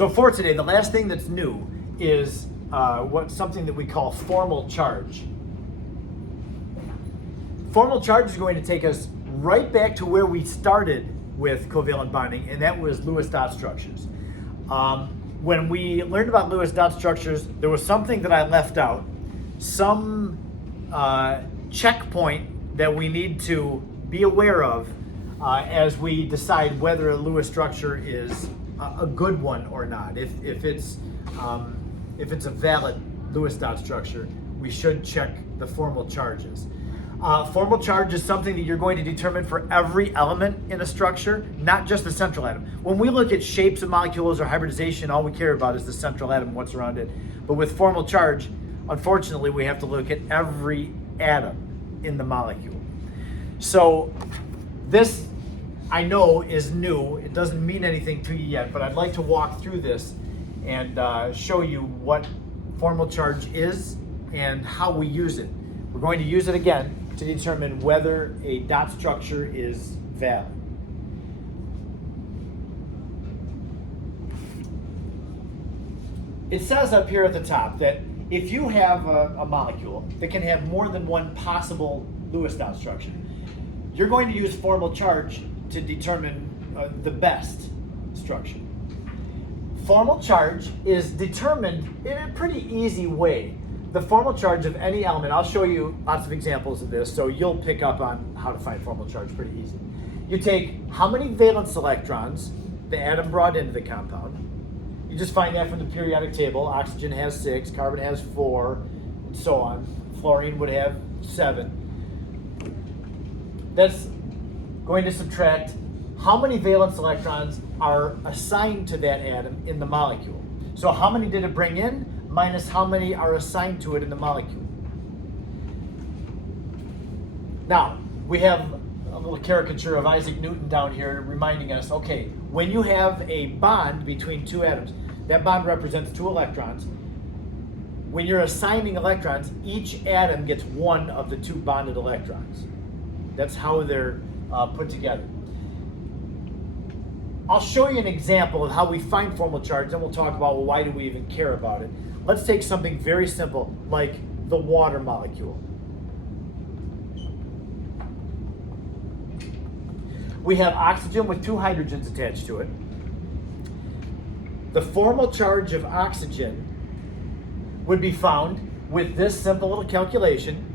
So for today, the last thing that's new is something that we call formal charge. Formal charge is going to take us right back to where we started with covalent bonding, and that was Lewis dot structures. When we learned about Lewis dot structures, there was something that I left out, some checkpoint that we need to be aware of as we decide whether a Lewis structure is a good one or not. If it's a valid Lewis dot structure, we should check the formal charges. Formal charge is something that you're going to determine for every element in a structure, not just the central atom. When we look at shapes of molecules or hybridization, all we care about is the central atom, what's around it. But with formal charge, unfortunately, we have to look at every atom in the molecule. So this, I know, is new. It doesn't mean anything to you yet, but I'd like to walk through this and show you what formal charge is and how we use it. We're going to use it again to determine whether a dot structure is valid. It says up here at the top that if you have a molecule that can have more than one possible Lewis dot structure, you're going to use formal charge to determine the best structure. Formal charge is determined in a pretty easy way. The formal charge of any element, I'll show you lots of examples of this, so you'll pick up on how to find formal charge pretty easy. You take how many valence electrons the atom brought into the compound. You just find that from the periodic table. Oxygen has 6, carbon has 4, and so on. Fluorine would have 7. That's going to subtract how many valence electrons are assigned to that atom in the molecule. So how many did it bring in minus how many are assigned to it in the molecule. Now, we have a little caricature of Isaac Newton down here reminding us, okay, when you have a bond between two atoms, that bond represents 2 electrons. When you're assigning electrons, each atom gets 1 of the 2 bonded electrons. That's how they're put together. I'll show you an example of how we find formal charge, then we'll talk about, well, why do we even care about it. Let's take something very simple, like the water molecule. We have oxygen with 2 hydrogens attached to it. The formal charge of oxygen would be found with this simple little calculation.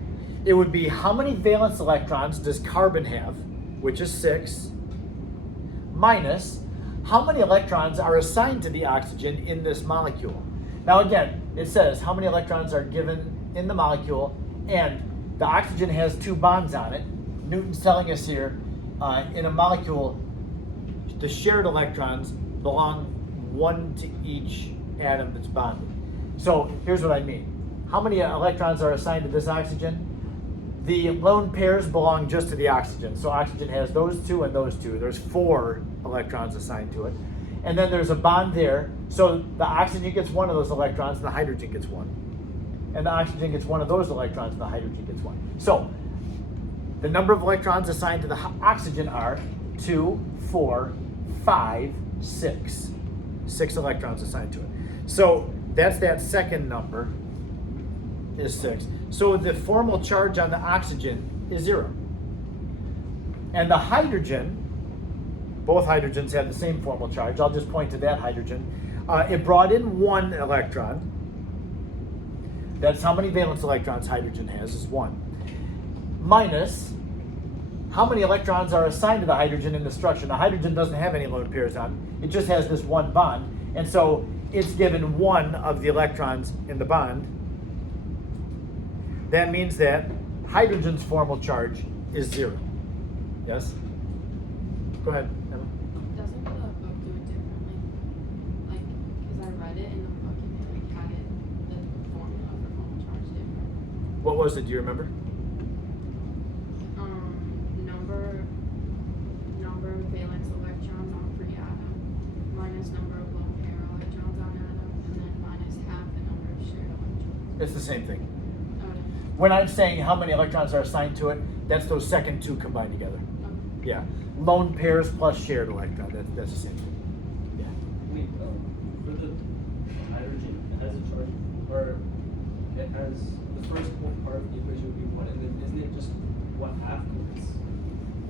It would be how many valence electrons does carbon have, which is 6, minus how many electrons are assigned to the oxygen in this molecule. Now again, it says how many electrons are given in the molecule, and the oxygen has 2 bonds on it. Newton's telling us here, in a molecule, the shared electrons belong 1 to each atom that's bonded. So here's what I mean. How many electrons are assigned to this oxygen? The lone pairs belong just to the oxygen. So oxygen has those 2 and those 2. There's 4 electrons assigned to it. And then there's a bond there. So the oxygen gets 1 of those electrons and the hydrogen gets 1. And the oxygen gets 1 of those electrons and the hydrogen gets 1. So the number of electrons assigned to the oxygen are 2, 4, 5, 6. 6 electrons assigned to it. So that's that second number is 6. So the formal charge on the oxygen is 0. And the hydrogen, both hydrogens have the same formal charge. I'll just point to that hydrogen. It brought in 1 electron. That's how many valence electrons hydrogen has, is 1. Minus how many electrons are assigned to the hydrogen in the structure. The hydrogen doesn't have any lone pairs on. It just has this 1 bond. And so it's given 1 of the electrons in the bond. That means that hydrogen's formal charge is 0. Yes? Go ahead, Emma. Doesn't the book do it differently? Like, because I read it in the book and it like had it, the formula for formal charge different. What was it? Do you remember? Number of valence electrons on a free atom minus number of lone pair electrons on atom, and then minus half the number of shared electrons. It's the same thing. Okay. When I'm saying how many electrons are assigned to it, that's those second 2 combined together. Okay. Yeah. Lone pairs plus shared electron. That's the same thing. Yeah. Wait, for or it has the first whole part of the equation would be 1, and then isn't it just 1/2 because it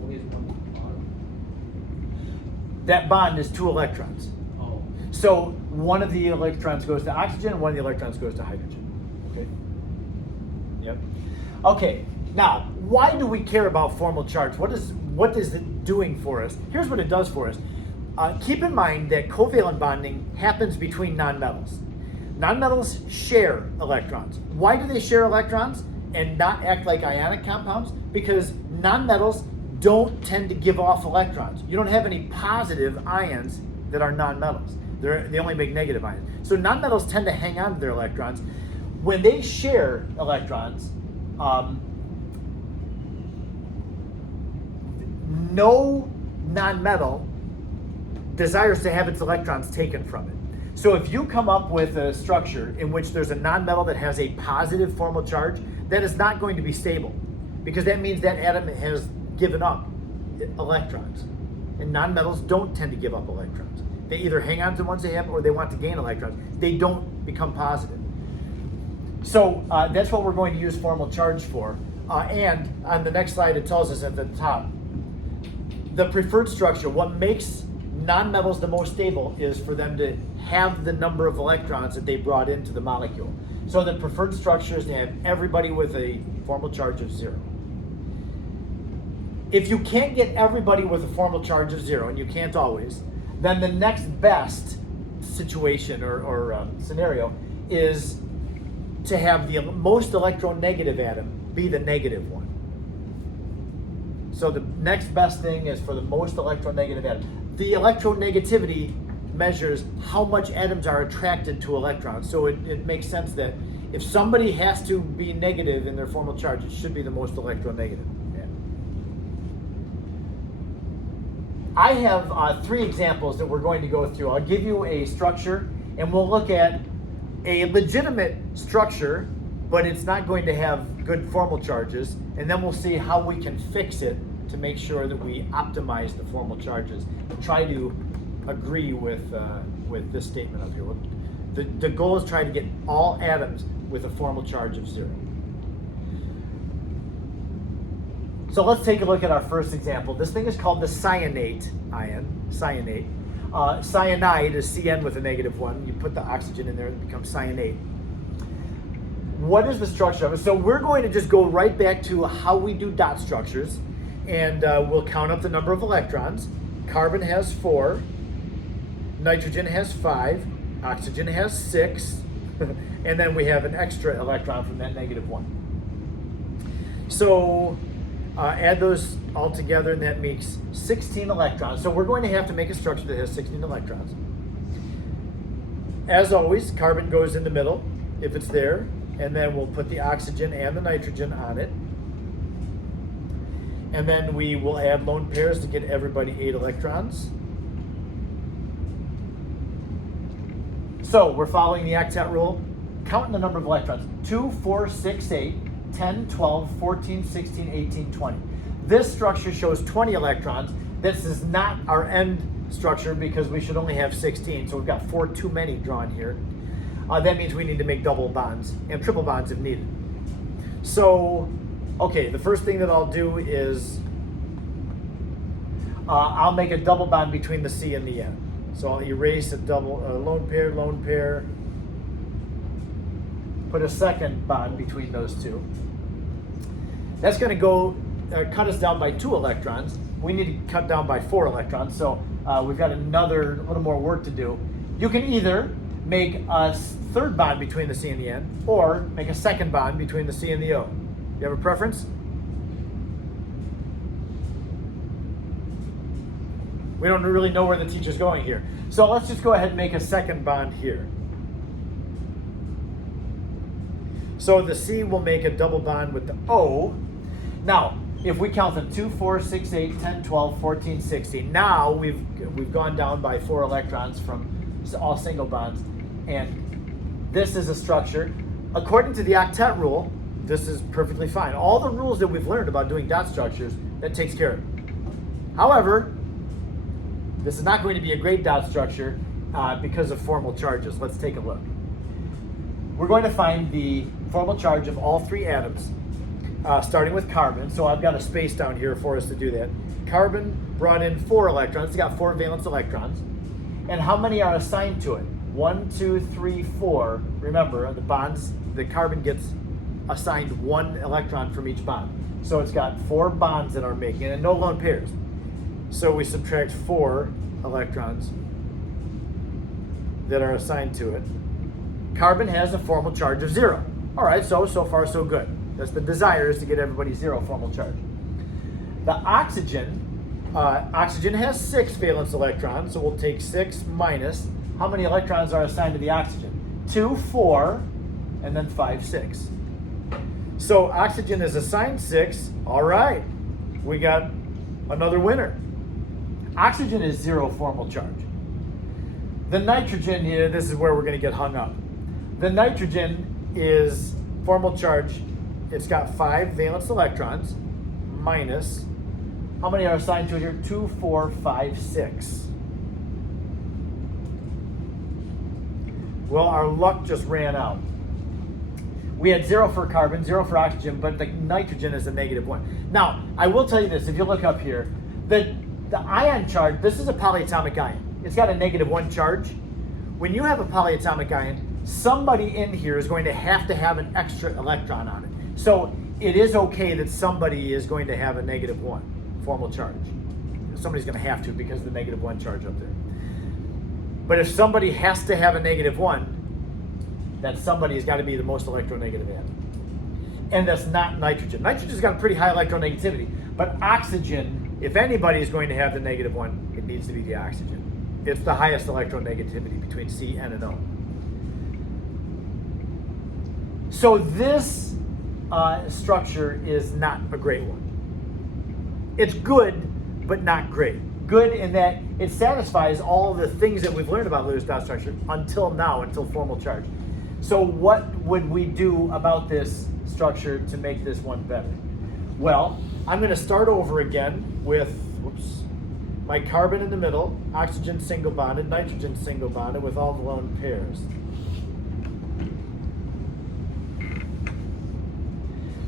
only has one bottom? That bond is 2 electrons. Oh. So one of the electrons goes to oxygen, one of the electrons goes to hydrogen. Okay? Yep. Okay, now, why do we care about formal charge? What is it doing for us? Here's what it does for us. Keep in mind that covalent bonding happens between nonmetals. Nonmetals share electrons. Why do they share electrons and not act like ionic compounds? Because nonmetals don't tend to give off electrons. You don't have any positive ions that are nonmetals. They only make negative ions. So nonmetals tend to hang on to their electrons. When they share electrons, no nonmetal desires to have its electrons taken from it. So if you come up with a structure in which there's a nonmetal that has a positive formal charge, that is not going to be stable, because that means that atom has given up electrons. And nonmetals don't tend to give up electrons. They either hang on to the ones they have or they want to gain electrons. They don't become positive. So that's what we're going to use formal charge for. And on the next slide, it tells us at the top, the preferred structure, what makes nonmetals the most stable is for them to have the number of electrons that they brought into the molecule. So the preferred structure is to have everybody with a formal charge of 0. If you can't get everybody with a formal charge of 0, and you can't always, then the next best situation or scenario is to have the most electronegative atom be the negative one. So the next best thing is for the most electronegative atom. The electronegativity measures how much atoms are attracted to electrons. So it makes sense that if somebody has to be negative in their formal charge, it should be the most electronegative. I have 3 examples that we're going to go through. I'll give you a structure, and we'll look at a legitimate structure, but it's not going to have good formal charges, and then we'll see how we can fix it to make sure that we optimize the formal charges. Try to agree with this statement up here. The goal is try to get all atoms with a formal charge of 0. So let's take a look at our first example. This thing is called the cyanate ion, cyanate. Cyanide is Cn with a -1. You put the oxygen in there, it becomes cyanate. What is the structure of it? So we're going to just go right back to how we do dot structures, and we'll count up the number of electrons. Carbon has 4, nitrogen has 5, oxygen has 6, and then we have an extra electron from that -1. So add those all together, and that makes 16 electrons. So we're going to have to make a structure that has 16 electrons. As always, carbon goes in the middle, if it's there, and then we'll put the oxygen and the nitrogen on it. And then we will add lone pairs to get everybody 8 electrons. So we're following the octet rule, counting the number of electrons. 2, 4, 6, 8, 10, 12, 14, 16, 18, 20. This structure shows 20 electrons. This is not our end structure because we should only have 16, so we've got 4 too many drawn here. That means we need to make double bonds and triple bonds if needed. So, okay, the first thing that I'll do is I'll make a double bond between the C and the N. So I'll erase a lone pair, put a second bond between those two. That's going to go cut us down by 2 electrons. We need to cut down by 4 electrons, so we've got another little more work to do. You can either make a third bond between the C and the N, or make a second bond between the C and the O. You have a preference? We don't really know where the teacher's going here. So let's just go ahead and make a second bond here. So the C will make a double bond with the O. Now, if we count them 2, 4, 6, 8, 10, 12, 14, 16, now we've gone down by 4 electrons from all single bonds. And this is a structure. According to the octet rule, this is perfectly fine. All the rules that we've learned about doing dot structures, that takes care of it. However, this is not going to be a great dot structure because of formal charges. Let's take a look. we're going to find the formal charge of all three atoms, starting with carbon. So I've got a space down here for us to do that. Carbon brought in 4 electrons. It's got 4 valence electrons. And how many are assigned to it? 1, 2, 3, 4. Remember, the bonds, the carbon gets assigned 1 electron from each bond. So it's got 4 bonds that are making it, and no lone pairs. So we subtract 4 electrons that are assigned to it. Carbon has a formal charge of 0. All right, so far so good. That's the desire, is to get everybody 0 formal charge. The oxygen has 6 valence electrons, so we'll take 6 minus, how many electrons are assigned to the oxygen? 2, 4, and then 5, 6. So oxygen is assigned 6. All right, we got another winner. Oxygen is 0 formal charge. The nitrogen here, this is where we're going to get hung up. The nitrogen is formal charge, it's got 5 valence electrons minus, how many are assigned to it here? 2, 4, 5, 6. Well, our luck just ran out. We had 0 for carbon, 0 for oxygen, but the nitrogen is a -1. Now, I will tell you this, if you look up here, the ion charge, this is a polyatomic ion. It's got a -1 charge. When you have a polyatomic ion, somebody in here is going to have an extra electron on it. So it is okay that somebody is going to have a -1 formal charge. Somebody's going to have to because of the -1 charge up there. But if somebody has to have a -1, that somebody has got to be the most electronegative atom. And that's not nitrogen. Nitrogen's got a pretty high electronegativity, but oxygen, if anybody is going to have the -1, it needs to be the oxygen. It's the highest electronegativity between C, N, and O. So this structure is not a great one. It's good, but not great. Good in that it satisfies all of the things that we've learned about Lewis dot structure until now, until formal charge. So what would we do about this structure to make this one better? Well, I'm going to start over again with, my carbon in the middle, oxygen single bonded, nitrogen single bonded with all the lone pairs.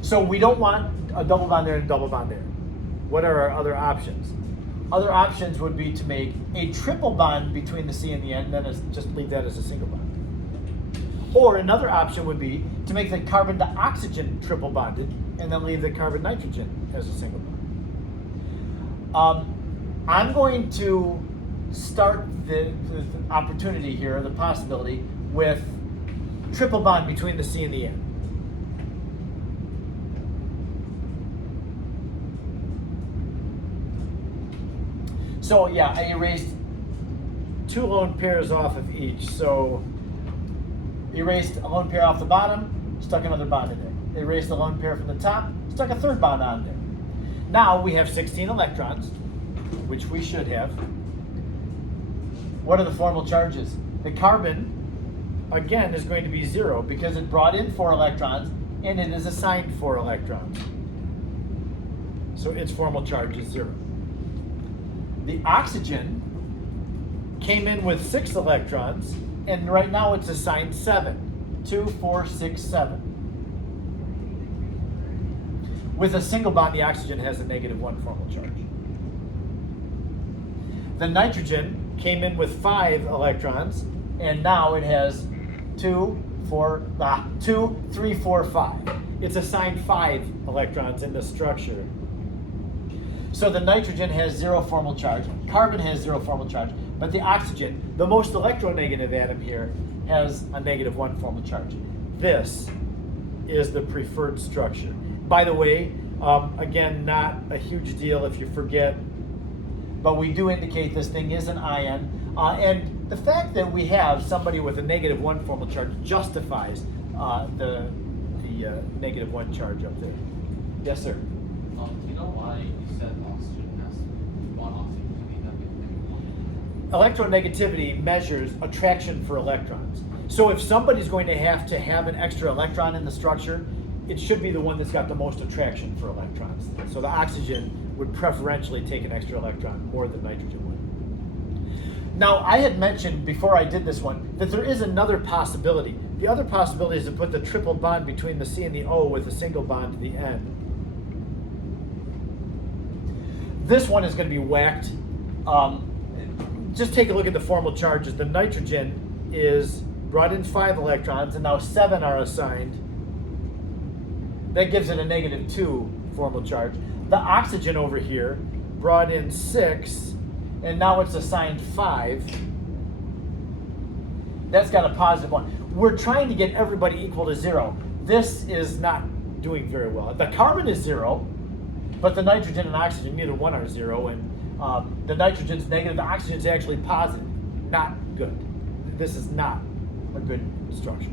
So we don't want a double bond there and a double bond there. What are our other options? Other options would be to make a triple bond between the C and the N, then just leave that as a single bond. Or another option would be to make the carbon to oxygen triple bonded and then leave the carbon nitrogen as a single bond. I'm going to start the opportunity here, the possibility, with triple bond between the C and the N. So yeah, I erased 2 lone pairs off of each. So erased a lone pair off the bottom, stuck another bond in there. Erased a lone pair from the top, stuck a 3rd bond on there. Now we have 16 electrons, which we should have. What are the formal charges? The carbon, again, is going to be 0 because it brought in 4 electrons and it is assigned 4 electrons. So its formal charge is 0. The oxygen came in with 6 electrons, and right now it's assigned 7. 2, 4, 6, 7. With a single bond, the oxygen has a -1 formal charge. The nitrogen came in with 5 electrons, and now it has 2, 3, 4, 5. It's assigned 5 electrons in the structure. So the nitrogen has 0 formal charge, carbon has 0 formal charge, but the oxygen, the most electronegative atom here, has a -1 formal charge. This is the preferred structure. By the way, again, not a huge deal if you forget, but we do indicate this thing is an ion, and the fact that we have somebody with a -1 formal charge justifies the -1 charge up there. Yes, sir? Do you know why you said oxygen has one oxygen to be Electronegativity measures attraction for electrons. So if somebody's going to have an extra electron in the structure, it should be the one that's got the most attraction for electrons. So the oxygen would preferentially take an extra electron more than nitrogen would. Now, I had mentioned before I did this one that there is another possibility. The other possibility is to put the triple bond between the C and the O with a single bond to the N. This one is going to be whacked. Just take a look at the formal charges. The nitrogen is brought in 5 electrons, and now 7 are assigned. That gives it a -2 formal charge. The oxygen over here brought in 6, and now it's assigned 5. That's got a +1. We're trying to get everybody equal to 0. This is not doing very well. The carbon is 0, but the nitrogen and oxygen, neither one are 0, and the nitrogen's negative, the oxygen's actually positive. Not good. This is not a good structure.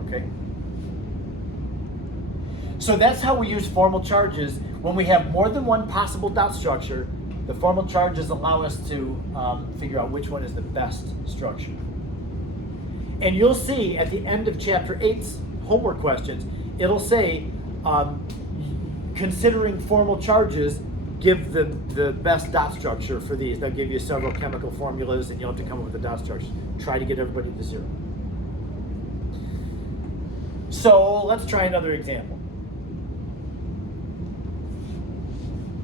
Okay? So that's how we use formal charges. When we have more than one possible dot structure, the formal charges allow us to figure out which one is the best structure. And you'll see at the end of chapter 8's homework questions, it'll say, considering formal charges, give the best dot structure for these. They'll give you several chemical formulas, and you'll have to come up with a dot structure. Try to get everybody to 0. So let's try another example.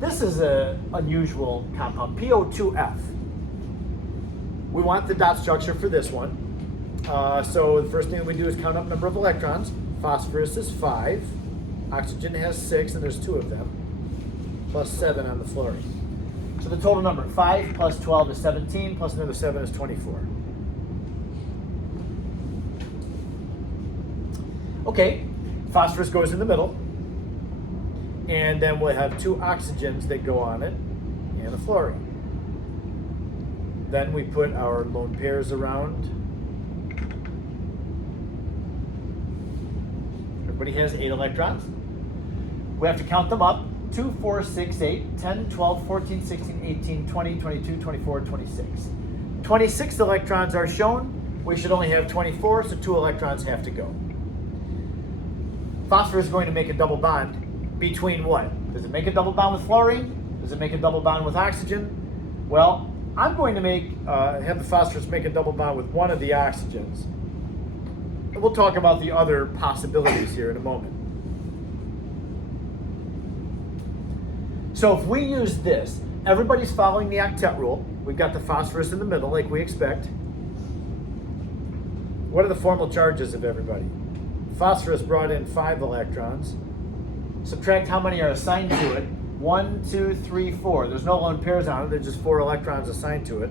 This is an unusual compound, PO2F. We want the dot structure for this one. So the first thing that we do is count up number of electrons. Phosphorus is 5. Oxygen has 6, and there's 2 of them. Plus 7 on the fluorine. So the total number, 5 plus 12 is 17, plus another 7 is 24. Okay, phosphorus goes in the middle. And then we'll have 2 oxygens that go on it, and a fluorine. Then we put our lone pairs around. Everybody has 8 electrons. We have to count them up. 2, 4, 6, 8, 10, 12, 14, 16, 18, 20, 22, 24, 26. 26 electrons are shown. We should only have 24, so 2 electrons have to go. Phosphorus is going to make a double bond. Between what? Does it make a double bond with fluorine? Does it make a double bond with oxygen? Well, I'm going to have the phosphorus make a double bond with one of the oxygens. And we'll talk about the other possibilities here in a moment. So if we use this, everybody's following the octet rule. We've got the phosphorus in the middle like we expect. What are the formal charges of everybody? Phosphorus brought in 5 electrons. Subtract how many are assigned to it. 1, 2, 3, 4. There's no lone pairs on it. There's just 4 electrons assigned to it.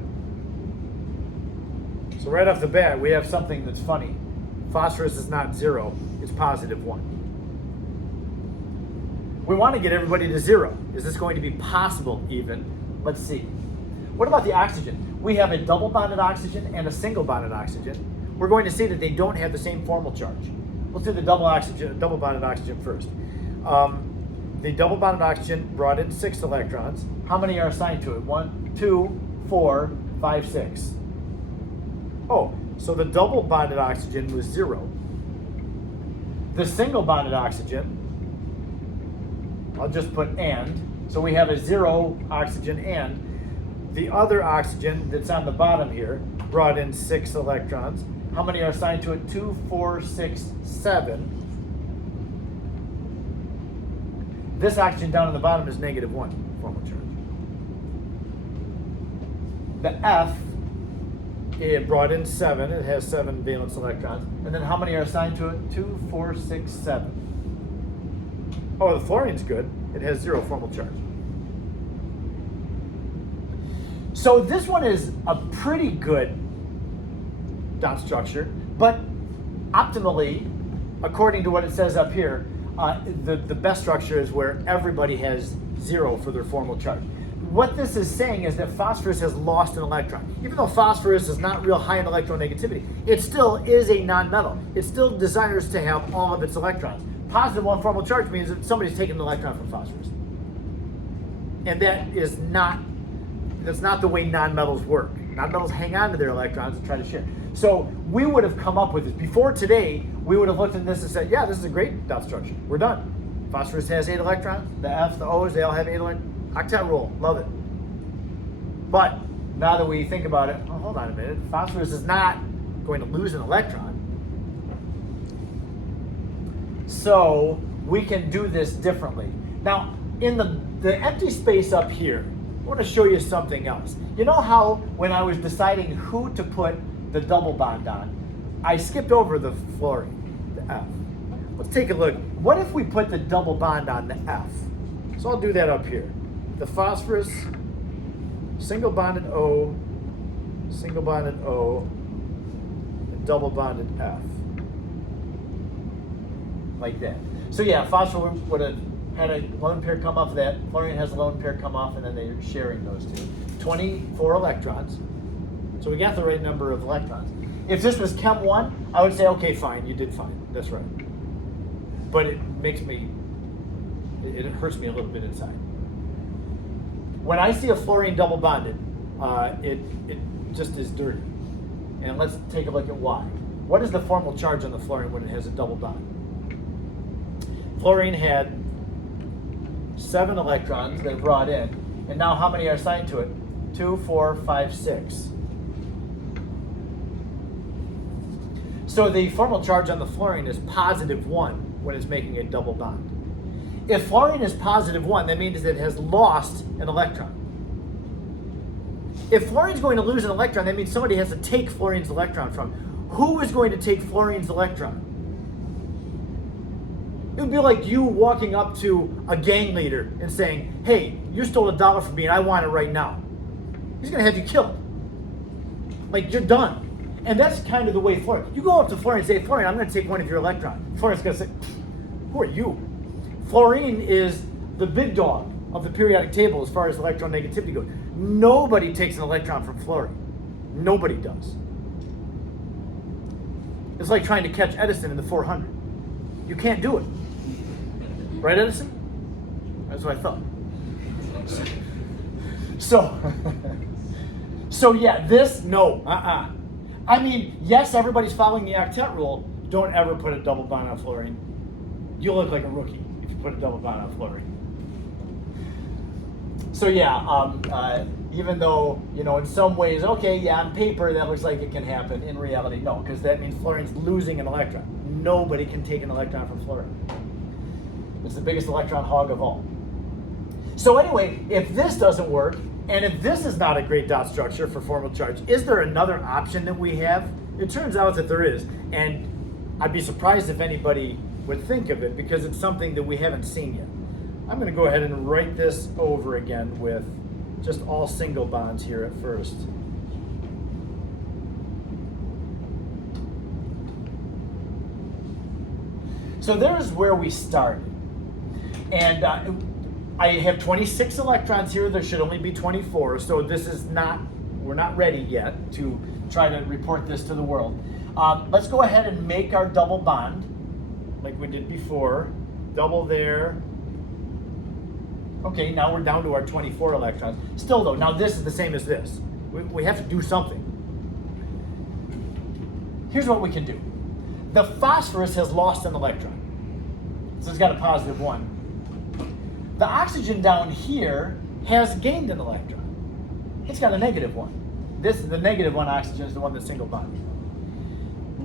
So right off the bat, we have something that's funny. Phosphorus is not 0. It's +1. We want to get everybody to 0. Is this going to be possible even? Let's see. What about the oxygen? We have a double bonded oxygen and a single bonded oxygen. We're going to see that they don't have the same formal charge. Let's do the double bonded oxygen first. The double bonded oxygen brought in 6 electrons. How many are assigned to it? 1, 2, 4, 5, 6. Oh, so the double bonded oxygen was 0. The single bonded oxygen, I'll just put and. So we have a 0 oxygen and. The other oxygen that's on the bottom here brought in 6 electrons. How many are assigned to it? 2, 4, 6, 7. This oxygen down on the bottom is -1 formal charge. The F, it brought in 7. It has 7 valence electrons. And then how many are assigned to it? 2, 4, 6, 7. Oh, the fluorine's good. It has 0 formal charge. So this one is a pretty good dot structure, but optimally, according to what it says up here, the best structure is where everybody has 0 for their formal charge. What this is saying is that phosphorus has lost an electron. Even though phosphorus is not real high in electronegativity, it still is a non-metal. It still desires to have all of its electrons. +1 formal charge means that somebody's taken an electron from phosphorus. And that's not the way non-metals work. Non-metals hang on to their electrons and try to share. So we would have come up with this. Before today, we would have looked at this and said, yeah, this is a great dot structure. We're done. Phosphorus has 8 electrons. The F, the O's, they all have 8 electrons. Octet rule, love it. But now that we think about it, oh, hold on a minute. Phosphorus is not going to lose an electron. So we can do this differently. Now, in the empty space up here, I want to show you something else. You know how when I was deciding who to put the double bond on, I skipped over the fluorine, the F. Let's take a look. What if we put the double bond on the F? So I'll do that up here. The phosphorus, single bonded O, and double bonded F. Like that. So yeah, phosphorus would have had a lone pair come off of that. Fluorine has a lone pair come off, and then they're sharing those two. 24 electrons. So we got the right number of electrons. If this was Chem 1, I would say, okay, fine, you did fine. That's right. But it makes me, it hurts me a little bit inside. When I see a fluorine double bonded, it just is dirty. And let's take a look at why. What is the formal charge on the fluorine when it has a double bond? Fluorine had 7 electrons that are brought in, and now how many are assigned to it? 2, 4, 5, 6. So the formal charge on the fluorine is +1 when it's making a double bond. If fluorine is +1, that means that it has lost an electron. If fluorine's going to lose an electron, that means somebody has to take fluorine's electron from it. Who is going to take fluorine's electron? It would be like you walking up to a gang leader and saying, hey, you stole $1 from me and I want it right now. He's going to have you killed. Like, you're done. And that's kind of the way fluorine. You go up to fluorine and say, fluorine, I'm going to take one of your electrons. Fluorine's going to say, who are you? Fluorine is the big dog of the periodic table as far as electron negativity goes. Nobody takes an electron from fluorine. Nobody does. It's like trying to catch Edison in the 400. You can't do it. Right, Edison? That's what I thought. So yeah, this, no, I mean, yes, everybody's following the octet rule. Don't ever put a double bond on fluorine. You'll look like a rookie if you put a double bond on fluorine. So yeah, even though, you know, in some ways, okay, yeah, on paper that looks like it can happen. In reality, no, because that means fluorine's losing an electron. Nobody can take an electron from fluorine. It's the biggest electron hog of all. So anyway, if this doesn't work, and if this is not a great dot structure for formal charge, is there another option that we have? It turns out that there is, and I'd be surprised if anybody would think of it because it's something that we haven't seen yet. I'm going to go ahead and write this over again with just all single bonds here at first. So there's where we started. And I have 26 electrons here. There should only be 24. So this is not, we're not ready yet to try to report this to the world. Let's go ahead and make our double bond like we did before. Double there. Okay, now we're down to our 24 electrons. Still though, now this is the same as this. We have to do something. Here's what we can do. The phosphorus has lost an electron. So it's got a +1. The oxygen down here has gained an electron. It's got a -1. This is the -1 oxygen is the one that's single bonded.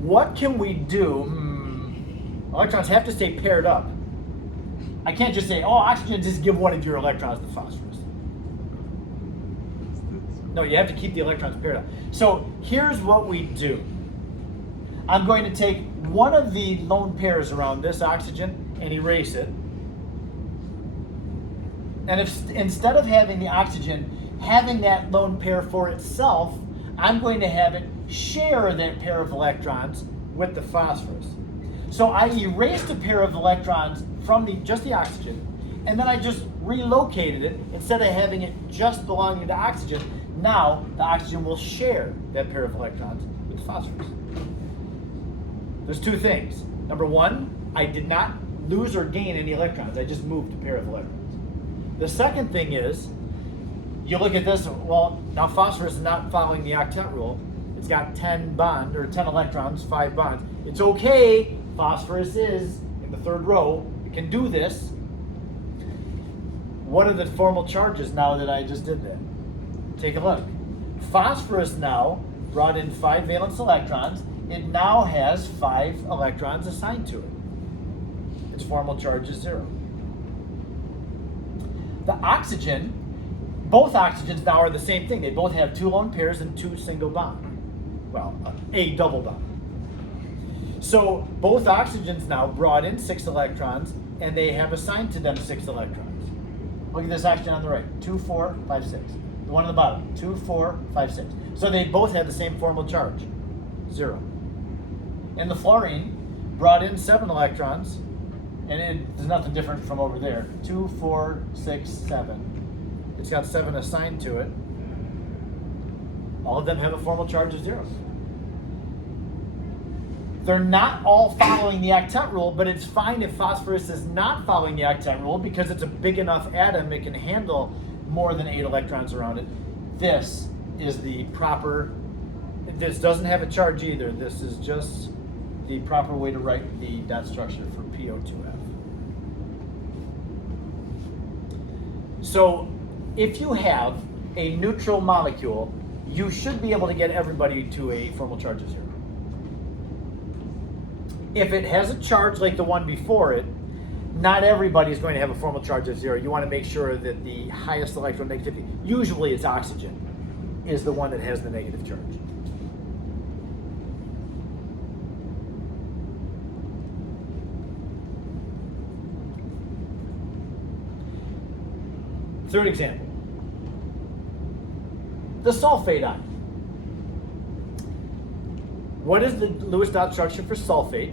What can we do? Electrons have to stay paired up. I can't just say, oh, oxygen, just give one of your electrons to phosphorus. No, you have to keep the electrons paired up. So here's what we do. I'm going to take one of the lone pairs around this oxygen and erase it. And if instead of having the oxygen having that lone pair for itself, I'm going to have it share that pair of electrons with the phosphorus. So I erased a pair of electrons from just the oxygen, and then I just relocated it. Instead of having it just belonging to oxygen, now the oxygen will share that pair of electrons with the phosphorus. There's two things. Number one, I did not lose or gain any electrons. I just moved a pair of electrons. The second thing is, you look at this, well, now phosphorus is not following the octet rule. It's got 10 electrons, 5 bonds. It's okay, phosphorus is in the third row. It can do this. What are the formal charges now that I just did that? Take a look. Phosphorus now brought in 5 valence electrons. it now has 5 electrons assigned to it. Its formal charge is 0. The oxygen, both oxygens now are the same thing. They both have 2 lone pairs and 2 single bonds. Well, a double bond. So both oxygens now brought in 6 electrons, and they have assigned to them 6 electrons. Look at this oxygen on the right, 2, 4, 5, 6. The one on the bottom, 2, 4, 5, 6. So they both have the same formal charge, 0. And the fluorine brought in 7 electrons, and there's nothing different from over there. 2, 4, 6, 7. It's got 7 assigned to it. All of them have a formal charge of 0. They're not all following the octet rule, but it's fine if phosphorus is not following the octet rule because it's a big enough atom, it can handle more than 8 electrons around it. This is the proper, this doesn't have a charge either. This is just the proper way to write the dot structure for PO2F. So if you have a neutral molecule, you should be able to get everybody to a formal charge of 0. If it has a charge like the one before it, not everybody is going to have a formal charge of 0. You want to make sure that the highest electronegativity, usually it's oxygen, is the one that has the negative charge. Third example, the sulfate ion. What is the Lewis dot structure for sulfate?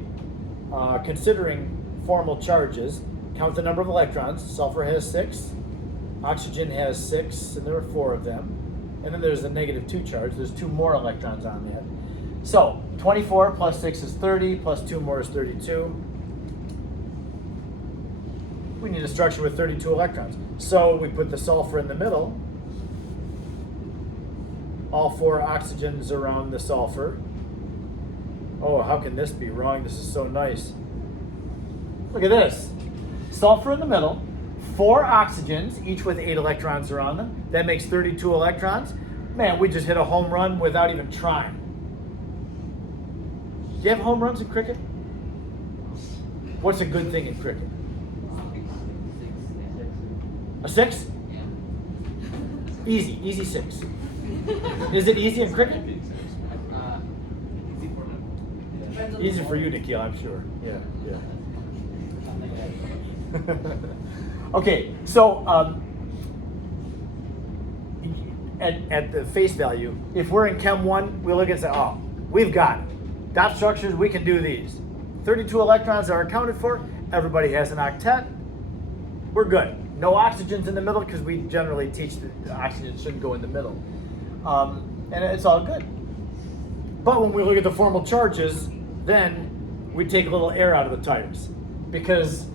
Considering formal charges, count the number of electrons. Sulfur has 6, oxygen has 6, and there are 4 of them. And then there's a negative 2 charge. There's 2 more electrons on that. So 24 plus 6 is 30, plus 2 more is 32. We need a structure with 32 electrons. So we put the sulfur in the middle. All 4 oxygens around the sulfur. Oh, how can this be wrong? This is so nice. Look at this. Sulfur in the middle, 4 oxygens, each with 8 electrons around them. That makes 32 electrons. Man, we just hit a home run without even trying. Do you have home runs in cricket? What's a good thing in cricket? A 6? Easy, easy 6. Is it easy in cricket? Easy for you, Nikhil, I'm sure. Yeah, yeah. Okay, so at the face value, if we're in Chem 1, we look and say, oh, we've got it. Dot structures, we can do these. 32 electrons are accounted for. Everybody has an octet. We're good. No oxygens in the middle because we generally teach that the oxygen shouldn't go in the middle. And it's all good. But when we look at the formal charges, then we take a little air out of the tires. Because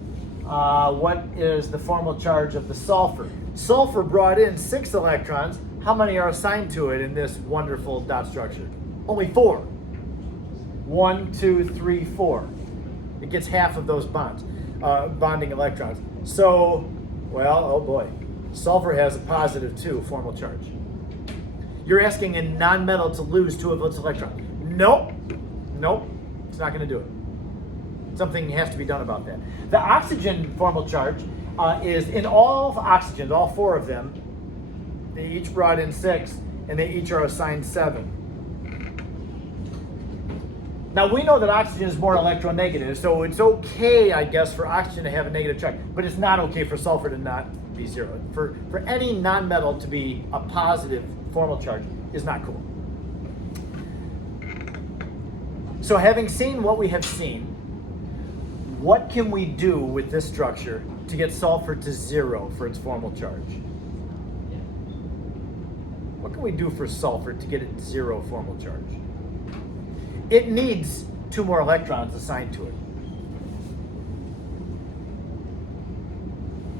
what is the formal charge of the sulfur? Sulfur brought in 6 electrons. How many are assigned to it in this wonderful dot structure? Only 4. 1, 2, 3, 4. It gets half of those bonds, bonding electrons. So, well, oh boy, sulfur has a positive 2 formal charge. You're asking a non-metal to lose 2 of its electrons. Nope, nope, it's not going to do it. Something has to be done about that. The oxygen formal charge is in all oxygens, all 4 of them. They each brought in 6, and they each are assigned 7. Now we know that oxygen is more electronegative, so it's okay, I guess, for oxygen to have a negative charge, but it's not okay for sulfur to not be 0. For any non-metal to be a positive formal charge is not cool. So having seen what we have seen, what can we do with this structure to get sulfur to 0 for its formal charge? What can we do for sulfur to get it 0 formal charge? It needs 2 more electrons assigned to it.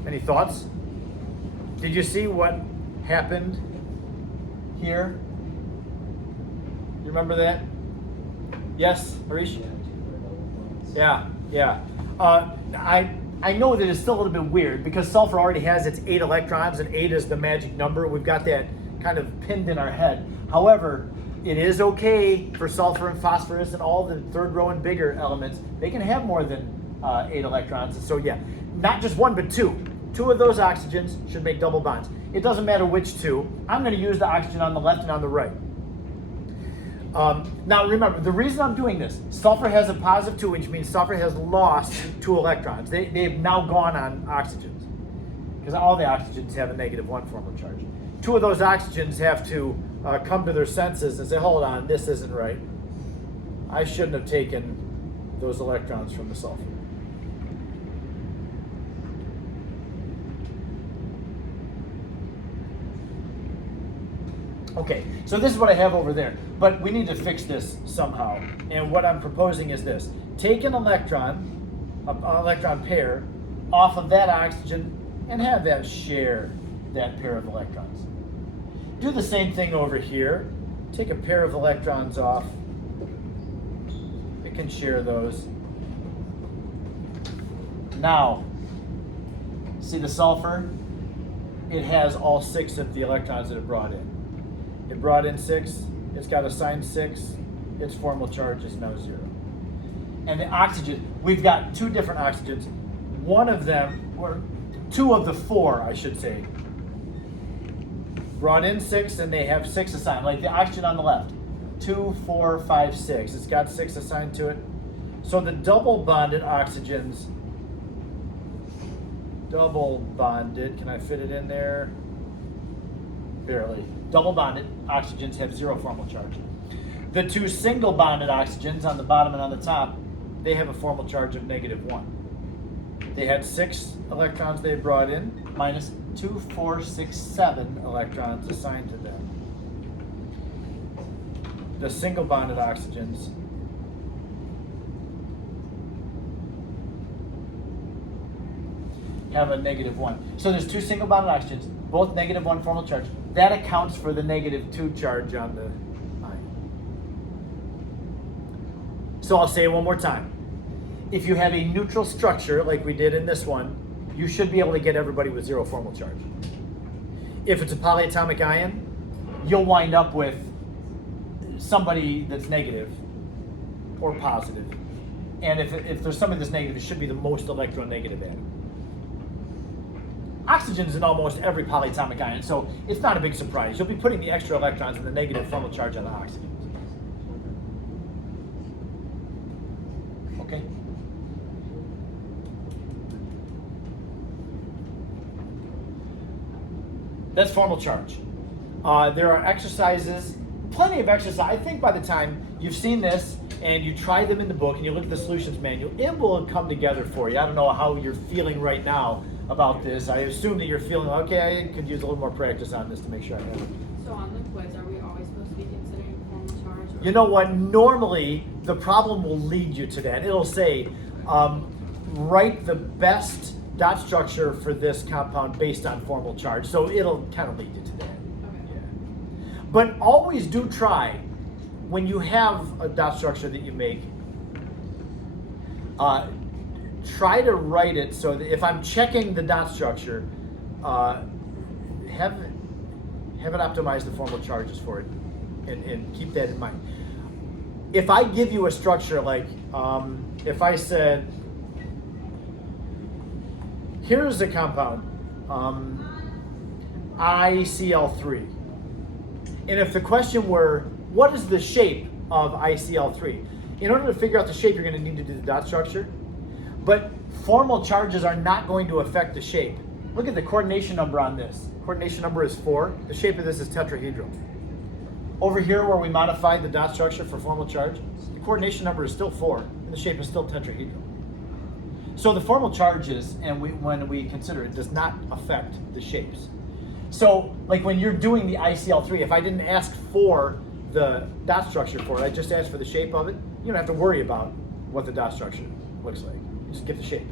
Any thoughts? Did you see what happened here? You remember that? Yes, Harish? Yeah. I know that it's still a little bit weird because sulfur already has its 8 electrons and 8 is the magic number. We've got that kind of pinned in our head. However, it is okay for sulfur and phosphorus and all the third row and bigger elements. They can have more than 8 electrons. And so yeah, not just one, but two. Two of those oxygens should make double bonds. It doesn't matter which two. I'm going to use the oxygen on the left and on the right. Now remember, the reason I'm doing this, sulfur has a positive 2, which means sulfur has lost 2 electrons. They've now gone on oxygens, because all the oxygens have a -1 formal charge. 2 of those oxygens have to come to their senses and say, hold on, this isn't right. I shouldn't have taken those electrons from the sulfur. Okay, so this is what I have over there, but we need to fix this somehow. And what I'm proposing is this. Take an electron pair, off of that oxygen and have that share that pair of electrons. Do the same thing over here. Take a pair of electrons off. It can share those. Now, see the sulfur? It has all 6 of the electrons that it brought in. It brought in 6, it's got a sign 6, its formal charge is now 0. And the oxygen, we've got 2 different oxygens. One of them, or 2 of the 4, I should say, brought in 6 and they have 6 assigned, like the oxygen on the left. 2, 4, 5, 6. It's got 6 assigned to it. So the double bonded oxygens, double bonded, can I fit it in there? Barely. Double bonded oxygens have 0 formal charge. The 2 single bonded oxygens on the bottom and on the top, they have a formal charge of -1. They had 6 electrons they brought in, minus 2, 4, 6, 7 electrons assigned to them. The single bonded oxygens have a -1. So there's 2 single bonded oxygens, both -1 formal charge. That accounts for the -2 charge on the ion. So I'll say it one more time. If you have a neutral structure like we did in this one, you should be able to get everybody with 0 formal charge. If it's a polyatomic ion, you'll wind up with somebody that's negative or positive. And if there's somebody that's negative, it should be the most electronegative atom. Oxygen's in almost every polyatomic ion, so it's not a big surprise. You'll be putting the extra electrons and the negative formal charge on the oxygen. Okay? That's formal charge. There are exercises, plenty of exercise. I think by the time you've seen this and you try them in the book and you look at the solutions manual, it will come together for you. I don't know how you're feeling right now about this. I assume that you're feeling, okay, I could use a little more practice on this to make sure I have it. So on the quiz, are we always supposed to be considering formal charge? Or You know what? Normally, the problem will lead you to that. It'll say, write the best dot structure for this compound based on formal charge. So it'll kind of lead you to that. Okay. Yeah. But always do try, when you have a dot structure that you make, try to write it so that if I'm checking the dot structure, have it optimize the formal charges for it, and keep that in mind. If I give you a structure like, if I said, here's a compound, ICl3, and if the question were, what is the shape of ICl3? In order to figure out the shape, you're going to need to do the dot structure. But formal charges are not going to affect the shape. Look at the coordination number on this. Coordination number is 4. The shape of this is tetrahedral. Over here where we modified the dot structure for formal charge, the coordination number is still 4, and the shape is still tetrahedral. So the formal charges, and when we consider it, does not affect the shapes. So like when you're doing the ICl3, if I didn't ask for the dot structure for it, I just asked for the shape of it, you don't have to worry about what the dot structure looks like. You just get the shape,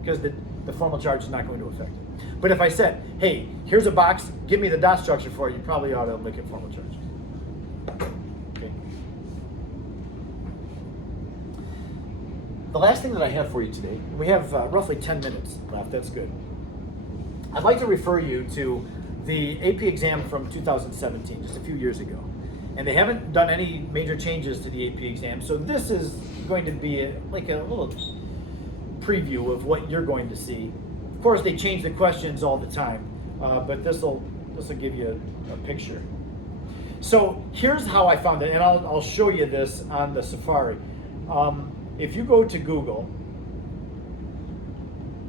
because the formal charge is not going to affect it. But if I said, hey, here's a box, give me the dot structure for it, you probably ought to look at formal charges. Okay. The last thing that I have for you today, we have roughly 10 minutes left, that's good. I'd like to refer you to the AP exam from 2017, just a few years ago. And they haven't done any major changes to the AP exam, so this is going to be like a little preview of what you're going to see. Of course, they change the questions all the time, but this will give you a picture. So here's how I found it, and I'll show you this on the Safari. If you go to Google,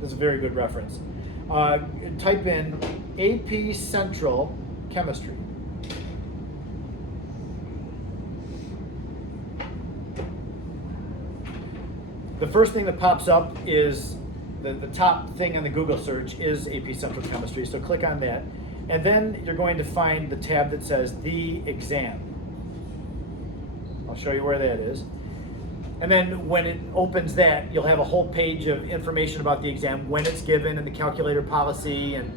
this is a very good reference. Type in AP Central Chemistry. The first thing that pops up is the top thing on the Google search is AP Central Chemistry, so click on that. And then you're going to find the tab that says The Exam. I'll show you where that is. And then when it opens that, you'll have a whole page of information about the exam, when it's given, and the calculator policy, and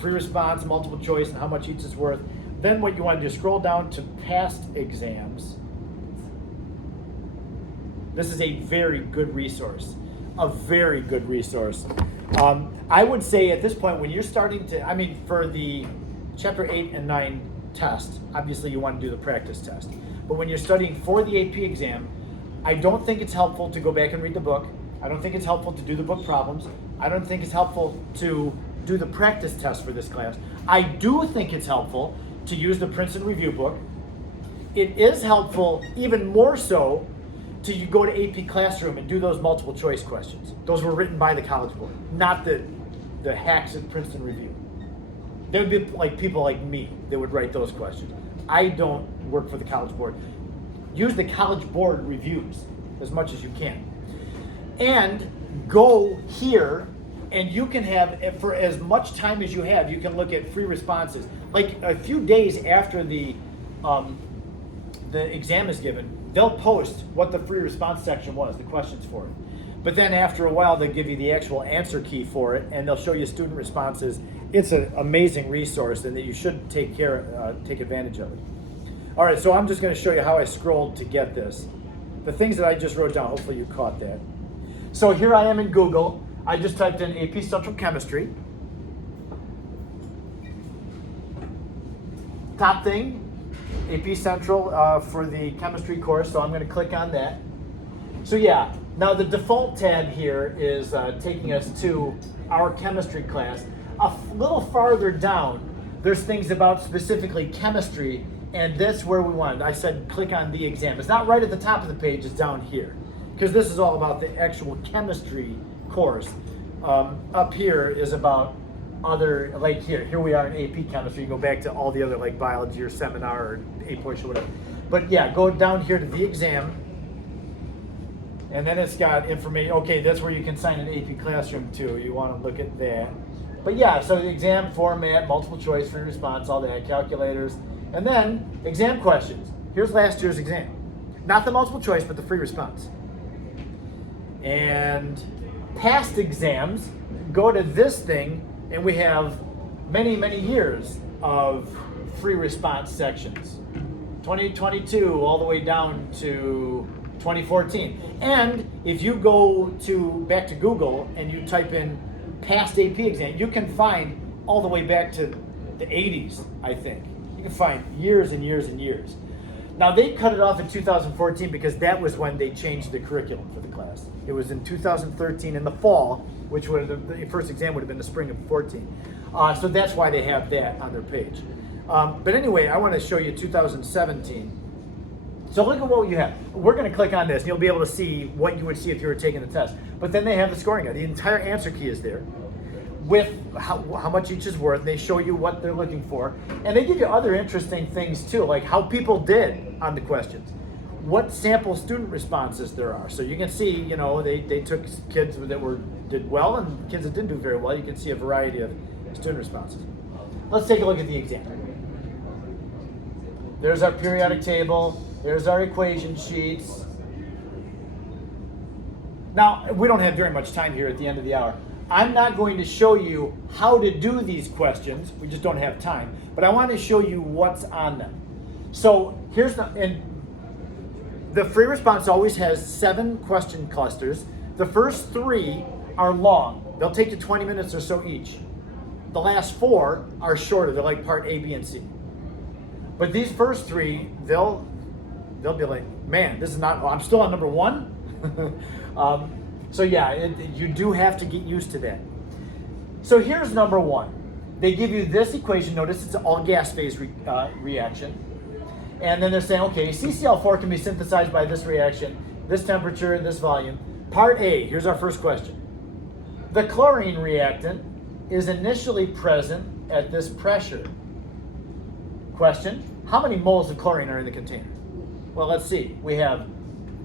free response, multiple choice, and how much each is worth. Then what you want to do is scroll down to past exams. This is a very good resource, a very good resource. I would say at this point, when you're starting to, for the Chapter 8 and 9 test, obviously you want to do the practice test. But when you're studying for the AP exam, I don't think it's helpful to go back and read the book. I don't think it's helpful to do the book problems. I don't think it's helpful to do the practice test for this class. I do think it's helpful to use the Princeton Review book. It is helpful, even more so, to you go to AP Classroom and do those multiple choice questions. Those were written by the College Board, not the hacks at Princeton Review. There would be like people like me that would write those questions. I don't work for the College Board. Use the College Board reviews as much as you can. And go here, and you can have, for as much time as you have, you can look at free responses. Like a few days after the exam is given, they'll post what the free response section was, the questions for it. But then after a while, they'll give you the actual answer key for it, and they'll show you student responses. It's an amazing resource, and that you should take advantage of it. All right, so I'm just going to show you how I scrolled to get this. The things that I just wrote down, hopefully you caught that. So here I am in Google. I just typed in AP Central Chemistry. Top thing, AP Central for the chemistry course, so I'm going to click on that. So yeah, now the default tab here is taking us to our chemistry class. A little farther down, there's things about specifically chemistry, and that's where we wanted. I said click on the exam. It's not right at the top of the page, it's down here, because this is all about the actual chemistry course. Up here is about other, like here we are in AP Chemistry. You go back to all the other like biology or seminar or A push or whatever. But yeah, go down here to the exam, and then it's got information. Okay, that's where you can sign an AP Classroom too. You want to look at that. But yeah, so the exam format, multiple choice, free response, all that, calculators, and then exam questions. Here's last year's exam. Not the multiple choice, but the free response. And past exams, go to this thing, and we have many, many years of free response sections. 2022 all the way down to 2014. And if you go back to Google and you type in past AP exam, you can find all the way back to the 80s, I think. You can find years and years and years. Now they cut it off in 2014 because that was when they changed the curriculum for the class. It was in 2013 in the fall, which would have, the first exam would have been the spring of 14. So that's why they have that on their page. But anyway, I want to show you 2017. So look at what you have. We're going to click on this, and you'll be able to see what you would see if you were taking the test. But then they have the scoring guide. The entire answer key is there with how much each is worth. They show you what they're looking for. And they give you other interesting things too, like how people did on the questions, what sample student responses there are. So you can see, you know, they took kids that did well and kids that didn't do very well. You can see a variety of student responses. Let's take a look at the exam. There's our periodic table. There's our equation sheets. Now, we don't have very much time here at the end of the hour. I'm not going to show you how to do these questions. We just don't have time. But I want to show you what's on them. So here's the free response always has 7 question clusters. The first 3 are long. They'll take you 20 minutes or so each. The last 4 are shorter. They're like part A, B, and C. But these first three, they'll be like, man, this is not. Oh, I'm still on number one. So yeah, you do have to get used to that. So here's number one. They give you this equation. Notice it's an all gas phase reaction. And then they're saying, okay, CCl4 can be synthesized by this reaction, this temperature, this volume. Part A, here's our first question. The chlorine reactant is initially present at this pressure. Question, how many moles of chlorine are in the container? Well, let's see. We have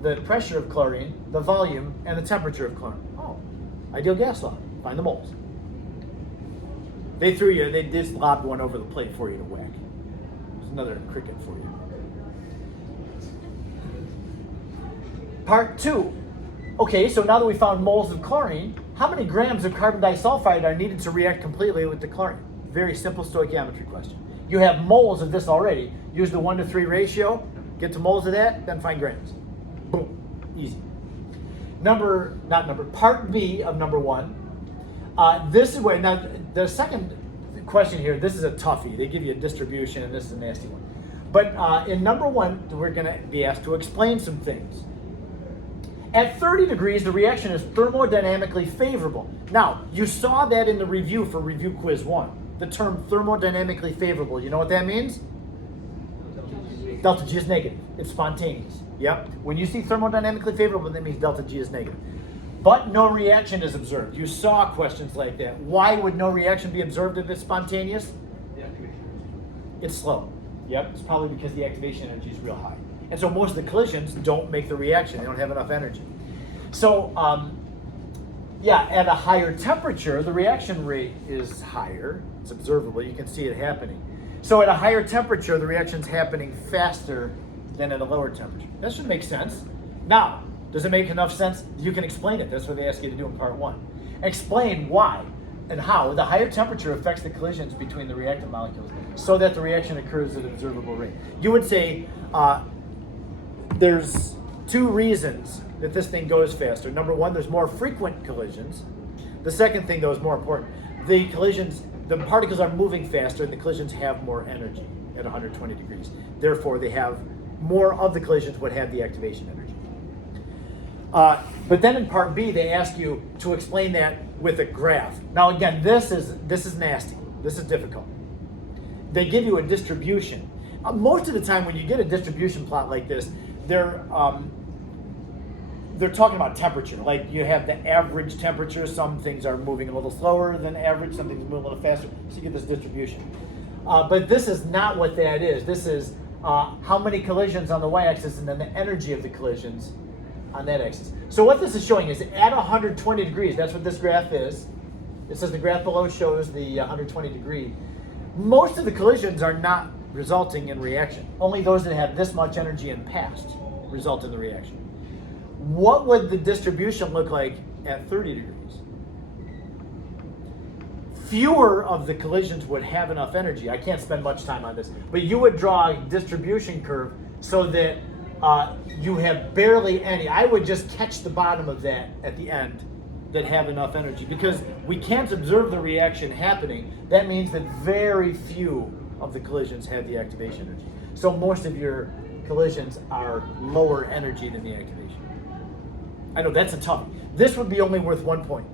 the pressure of chlorine, the volume, and the temperature of chlorine. Oh, ideal gas law. Find the moles. They just lobbed one over the plate for you to whack. There's another cricket for you. Part two. Okay, so now that we found moles of chlorine, how many grams of carbon disulfide are needed to react completely with the chlorine? Very simple stoichiometry question. You have moles of this already. Use the 1-to-3 ratio, get to moles of that, then find grams. Boom, easy. Part B of number one. This is where, now the second question here, this is a toughie. They give you a distribution and this is a nasty one. But in number one, we're gonna be asked to explain some things. At 30 degrees, the reaction is thermodynamically favorable. Now, you saw that in the review for review quiz 1. The term thermodynamically favorable, you know what that means? Delta G is negative. It's spontaneous. Yep. When you see thermodynamically favorable, that means delta G is negative. But no reaction is observed. You saw questions like that. Why would no reaction be observed if it's spontaneous? The activation. It's slow. Yep. It's probably because the activation energy is real high. And so most of the collisions don't make the reaction. They don't have enough energy. So, at a higher temperature, the reaction rate is higher. It's observable. You can see it happening. So at a higher temperature, the reaction's happening faster than at a lower temperature. That should make sense. Now, does it make enough sense? You can explain it. That's what they ask you to do in part 1. Explain why and how the higher temperature affects the collisions between the reactant molecules so that the reaction occurs at an observable rate. You would say there's 2 reasons that this thing goes faster. Number 1, there's more frequent collisions. The second thing, though, is more important. The particles are moving faster and the collisions have more energy at 120 degrees. Therefore, they have more of the collisions would have the activation energy. But then in part B, they ask you to explain that with a graph. Now again, this is nasty. This is difficult. They give you a distribution. Most of the time when you get a distribution plot like this, they're talking about temperature. Like you have the average temperature. Some things are moving a little slower than average. Some things move a little faster. So you get this distribution. But this is not what that is. This is how many collisions on the y-axis and then the energy of the collisions on that axis. So what this is showing is at 120 degrees, that's what this graph is. It says the graph below shows the 120 degree. Most of the collisions are not resulting in reaction. Only those that have this much energy in past result in the reaction. What would the distribution look like at 30 degrees? Fewer of the collisions would have enough energy. I can't spend much time on this, but you would draw a distribution curve so that you have barely any. I would just catch the bottom of that at the end that have enough energy because we can't observe the reaction happening. That means that very few of the collisions have the activation energy. So most of your collisions are lower energy than the activation. I know that's a tough. This would be only worth 1 point.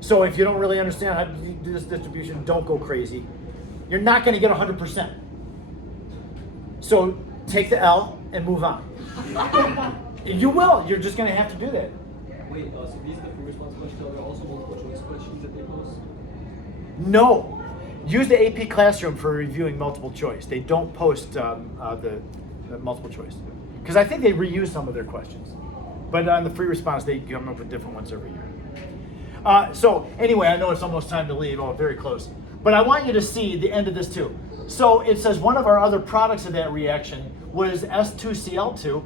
So if you don't really understand how to do this distribution, don't go crazy. You're not going to get 100%. So take the L and move on. You will. You're just going to have to do that. Wait, so these are the free response questions. Are there also multiple choice questions that they post? No. Use the AP Classroom for reviewing multiple choice. They don't post the multiple choice. Because I think they reuse some of their questions. But on the free response, they come up with different ones every year. So anyway, I know it's almost time to leave. Oh, very close. But I want you to see the end of this too. So it says one of our other products of that reaction was S2Cl2.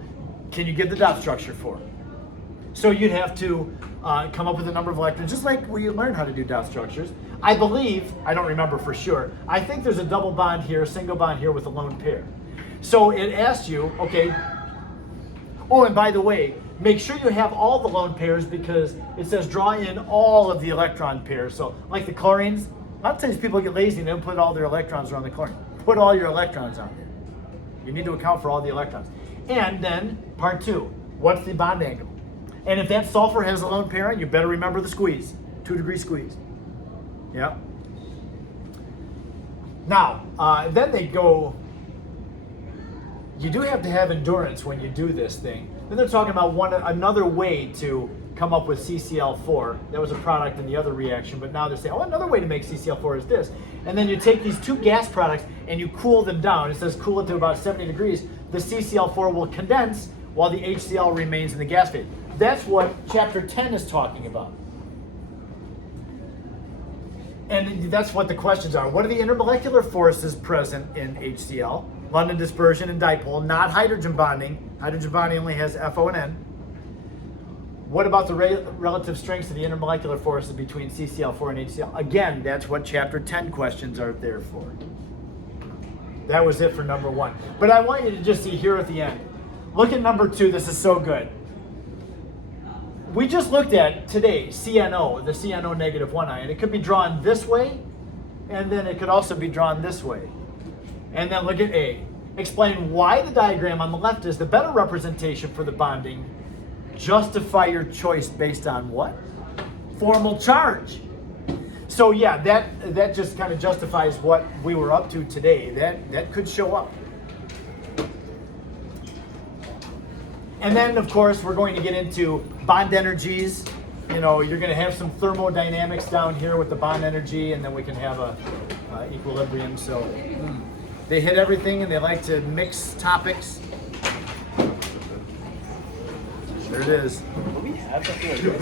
Can you give the dot structure for it? So you'd have to come up with a number of electrons, just like we learned how to do dot structures. I believe, I don't remember for sure, I think there's a double bond here, a single bond here with a lone pair. So it asks you, okay, oh, and by the way, make sure you have all the lone pairs because it says draw in all of the electron pairs. So like the chlorines, a lot of times people get lazy and they don't put all their electrons around the chlorine. put all your electrons on there. You need to account for all the electrons. And then part 2, what's the bond angle? And if that sulfur has a lone pair, you better remember the squeeze, 2-degree squeeze. Yep. Now, then they go, you do have to have endurance when you do this thing. Then they're talking about another way to come up with CCl4. That was a product in the other reaction, but now they're saying, oh, another way to make CCl4 is this. And then you take these 2 gas products and you cool them down. It says cool it to about 70 degrees. The CCl4 will condense while the HCl remains in the gas phase. That's what chapter 10 is talking about. And that's what the questions are. What are the intermolecular forces present in HCl? London dispersion and dipole, not hydrogen bonding. Hydrogen bonding only has FO and N. What about the relative strengths of the intermolecular forces between CCl4 and HCl? Again, that's what chapter 10 questions are there for. That was it for number 1. But I want you to just see here at the end. Look at number 2. This is so good. We just looked at today CNO, the CNO negative 1 ion. It could be drawn this way, and then it could also be drawn this way. And then look at A. Explain why the diagram on the left is the better representation for the bonding. Justify your choice based on what? Formal charge. So yeah, that just kind of justifies what we were up to today. That could show up. And then, of course, we're going to get into bond energies. You know, you're going to have some thermodynamics down here with the bond energy, and then we can have a equilibrium. So they hit everything, and they like to mix topics. There it is. Do we have something like this?